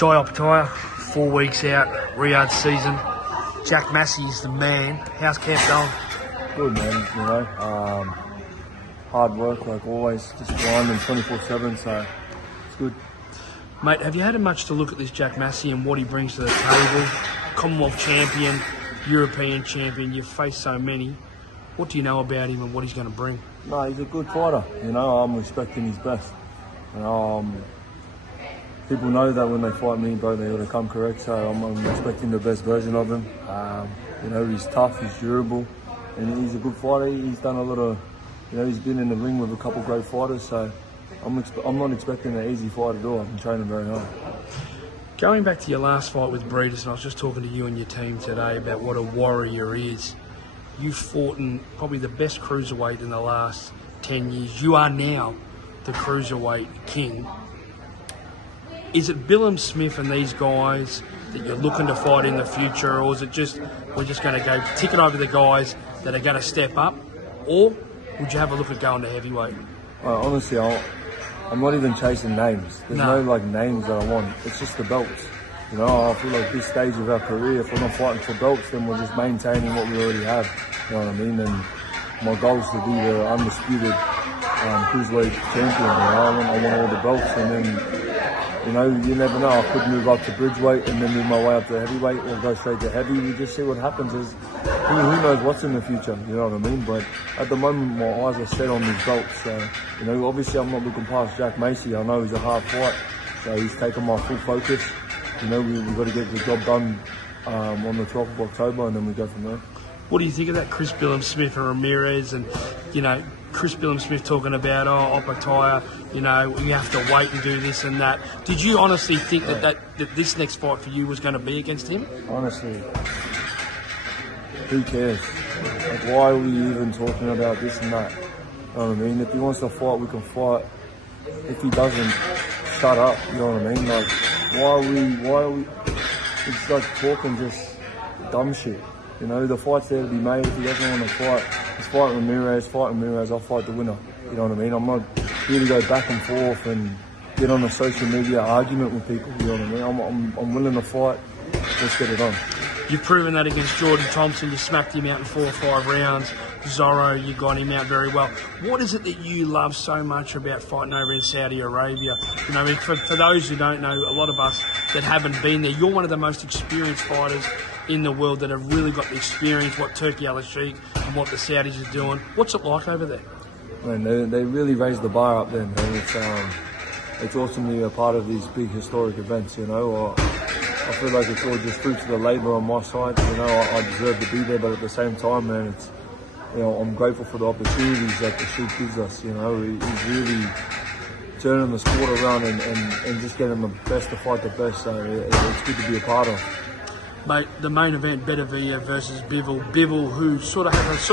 Jai Opetaia, 4 weeks out, Riyadh season. Jack Massey is the man. How's camp going? Good, man. You know, hard work like always, just grinding 24/7. So it's good. Mate, have you had much to look at this Jack Massey and what he brings to the table? Commonwealth champion, European champion. You've faced so many. What do you know about him and what he's going to bring? No, he's a good fighter. You know, I'm respecting his best. You know, people know that when they fight me, bro, they got to come correct. So I'm expecting the best version of him. You know, he's tough, he's durable, and he's a good fighter. He's done a lot of, you know, he's been in the ring with a couple great fighters. So I'm not expecting an easy fight at all. I've been training very hard. Going back to your last fight with Breeders, and I was just talking to you and your team today about what a warrior is. You fought in probably the best cruiserweight in the last 10 years. You are now the cruiserweight king. Is it Billum Smith and these guys that you're looking to fight in the future, or is it just we're just going to go tick it over the guys that are going to step up, or would you have a look at going to heavyweight? Honestly, I'm not even chasing names. There's no like names that I want. It's just the belts. You know, I feel like this stage of our career, if we're not fighting for belts, then we're just maintaining what we already have. You know what I mean? And my goal is to be the undisputed cruiserweight champion. You know? I want all the belts, and then, you know, you never know. I could move up to bridgeweight and then move my way up to heavyweight, or go straight to heavy. We just see what happens. Who knows what's in the future? You know what I mean? But at the moment, my eyes are set on these belts. So, you know, obviously I'm not looking past Jack Massey. I know he's a hard fight, so he's taken my full focus. You know, we've got to get the job done on the 12th of October, and then we go from there. What do you think of that Chris Billum Smith and Ramirez, and, you know, Chris Billum Smith talking about, Opetaia, you know, we have to wait and do this and that. Did you honestly think that this next fight for you was going to be against him? Honestly, who cares? Like, why are we even talking about this and that? You know what I mean? If he wants to fight, we can fight. If he doesn't, shut up. You know what I mean? Like, why are we? It's like talking just dumb shit. You know, the fight's there to be made. If he doesn't want to fight, he's fighting Ramirez, I'll fight the winner. You know what I mean? I'm not here to go back and forth and get on a social media argument with people. You know what I mean? I'm willing to fight. Let's get it on. You've proven that against Jordan Thompson. You smacked him out in 4 or 5 rounds. Zorro, you got him out very well. What is it that you love so much about fighting over in Saudi Arabia? You know, for those who don't know, a lot of us that haven't been there, you're one of the most experienced fighters in the world that have really got the experience, what Turkey Al-Sheikh and what the Saudis are doing. What's it like over there? Man, they really raised the bar up there, man. It's awesome to be a part of these big historic events, you know. I feel like it's all just fruits of the labour on my side. You know, I deserve to be there, but at the same time, man, it's, you know, I'm grateful for the opportunities that the Sheikh gives us. You know, he's really turning the sport around and just getting the best to fight the best. So it's good to be a part of. Mate, the main event, Beterbiev versus Bivol. Bivol, who sort of has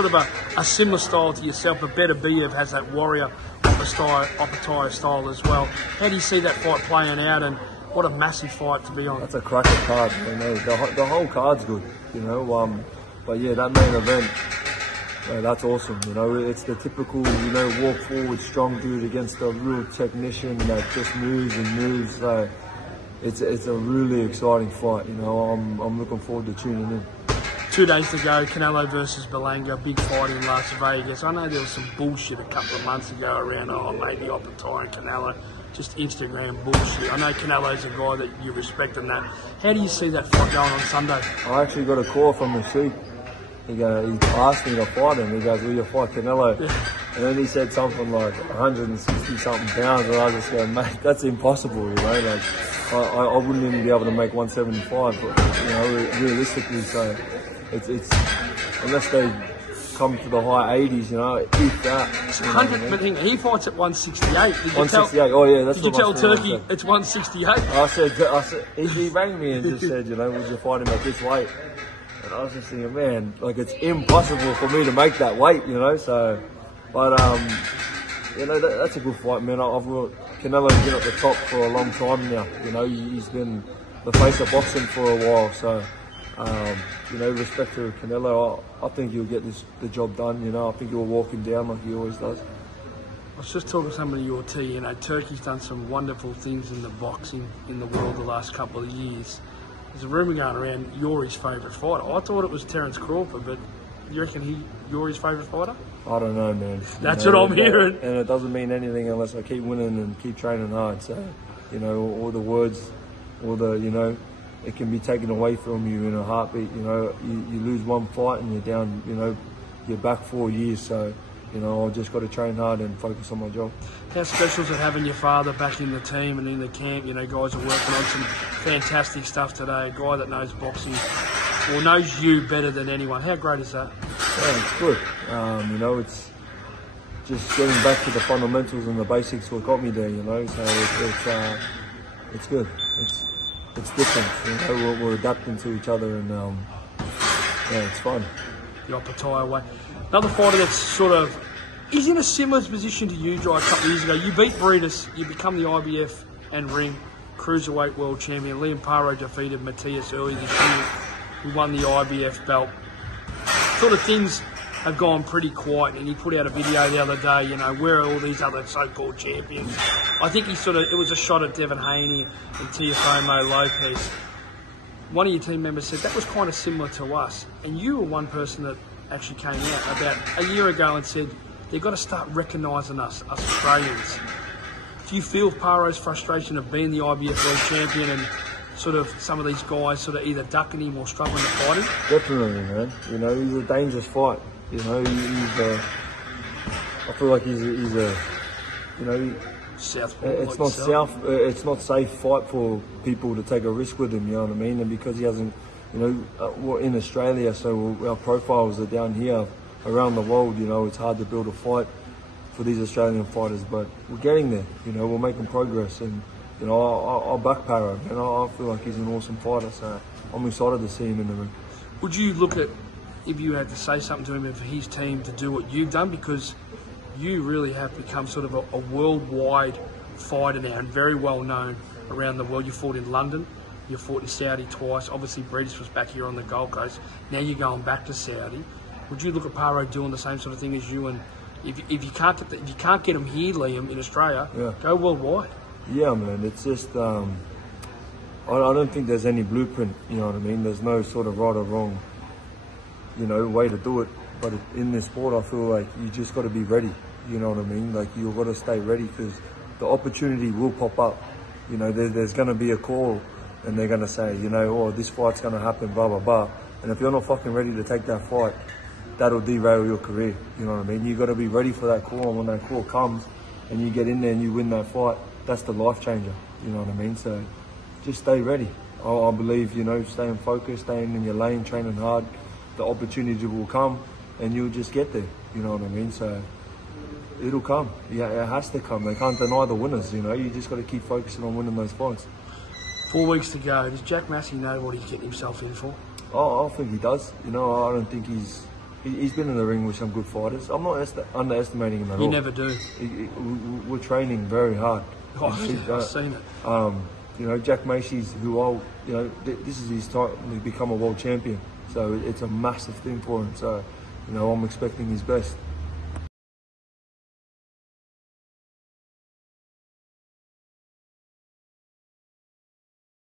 a similar style to yourself, but Beterbiev has that warrior Opetaia style as well. How do you see that fight playing out, and what a massive fight to be on? That's a cracker card. You know, the whole card's good. You know, but yeah, that main event, that's awesome. You know, it's the typical, you know, walk forward strong dude against a real technician that just moves and moves. So it's a really exciting fight. You know, I'm looking forward to tuning in. 2 days to go, Canelo versus Berlanga, big fight in Las Vegas. I know there was some bullshit a couple of months ago around, maybe Opetaia and Canelo, just Instagram bullshit. I know Canelo's a guy that you respect and that. How do you see that fight going on Sunday? I actually got a call from the Sheikh. He asked me to fight him. He goes, will you fight Canelo? Yeah. And then he said something like 160 something pounds, and I was just going, mate, that's impossible, you know. Like, I wouldn't even be able to make 175, but, you know, realistically, so it's unless they come to the high 80s, you know, if that. It's 100, but he fights at 168. 168, oh yeah, that's what I was Did you tell Turkey it's 168? I said, he rang me and just said, you know, would you fight him at this weight? And I was just thinking, man, like, it's impossible for me to make that weight, you know, so, but, you know, that's a good fight, man. Canelo's been at the top for a long time now, you know, he's been the face of boxing for a while, so, you know, respect to Canelo, I think he'll get the job done, you know, I think he'll walk him down like he always does. I was just talking to somebody at your tea. You know, Turkey's done some wonderful things in the boxing in the world the last couple of years. There's a rumour going around you're his favourite fighter. I thought it was Terence Crawford, but you reckon you're his favourite fighter? I don't know, man. That's what I'm hearing. And it doesn't mean anything unless I keep winning and keep training hard. So, you know, all the words, you know, it can be taken away from you in a heartbeat. You know, you lose one fight and you're down, you know, you're back 4 years. So, you know, I just got to train hard and focus on my job. How special is it having your father back in the team and in the camp? You know, guys are working on some fantastic stuff today. A guy that knows boxing, or knows you better than anyone. How great is that? Yeah, it's good. You know, it's just getting back to the fundamentals and the basics what got me there, you know. So it's good. It's different. You know, we're adapting to each other, and yeah, it's fun. Jai Opetaia way. Another fighter that's sort of is in a similar position to you, Jai. A couple of years ago, you beat Breedis, you become the IBF and ring cruiserweight world champion. Liam Paro defeated Matthias earlier this year, who won the IBF belt. Sort of things have gone pretty quiet, and he put out a video the other day, you know, where are all these other so-called champions? I think it was a shot at Devin Haney and Teofimo Lopez. One of your team members said that was kind of similar to us, and you were one person that actually came out about a year ago and said they've got to start recognising us Australians. Do you feel Paro's frustration of being the IBF world champion and sort of some of these guys sort of either ducking him or struggling to fight him? Definitely, man. You know, he's a dangerous fight. You know, I feel like he's a you know, Southpaw. It's not safe fight for people to take a risk with him. You know what I mean? And because he hasn't, you know, we're in Australia, so our profiles are down here. Around the world, you know, it's hard to build a fight for these Australian fighters, but we're getting there. You know, we're making progress, and you know, I'll back Paro, and I feel like he's an awesome fighter, so I'm excited to see him in the ring. Would you look at, if you had to say something to him and for his team to do what you've done, because you really have become sort of a worldwide fighter now and very well known around the world. You fought in London, you fought in Saudi twice, obviously Breedis was back here on the Gold Coast, now you're going back to Saudi. Would you look at Paro doing the same sort of thing as you? And if you can't get him here, Liam, in Australia, yeah, go worldwide. Yeah, man. It's just I don't think there's any blueprint. You know what I mean? There's no sort of right or wrong, you know, way to do it. But in this sport, I feel like you just got to be ready. You know what I mean? Like you've got to stay ready because the opportunity will pop up. You know, there's going to be a call, and they're going to say, you know, oh, this fight's going to happen, blah blah blah. And if you're not fucking ready to take that fight, that'll derail your career. You know what I mean? You got to be ready for that call, and when that call comes, and you get in there and you win that fight, that's the life changer. You know what I mean? So just stay ready. I believe, you know, staying focused, staying in your lane, training hard, the opportunity will come, and you'll just get there. You know what I mean? So it'll come. Yeah, it has to come. They can't deny the winners. You know, you just got to keep focusing on winning those fights. 4 weeks to go. Does Jack Massey know what he's getting himself in for? I think he does. You know, I don't think he's been in the ring with some good fighters. I'm not underestimating him at all. You never do. We're training very hard. Oh, I've seen it. You know, Jack Massey's you know, this is his time to become a world champion. So it's a massive thing for him. So, you know, I'm expecting his best.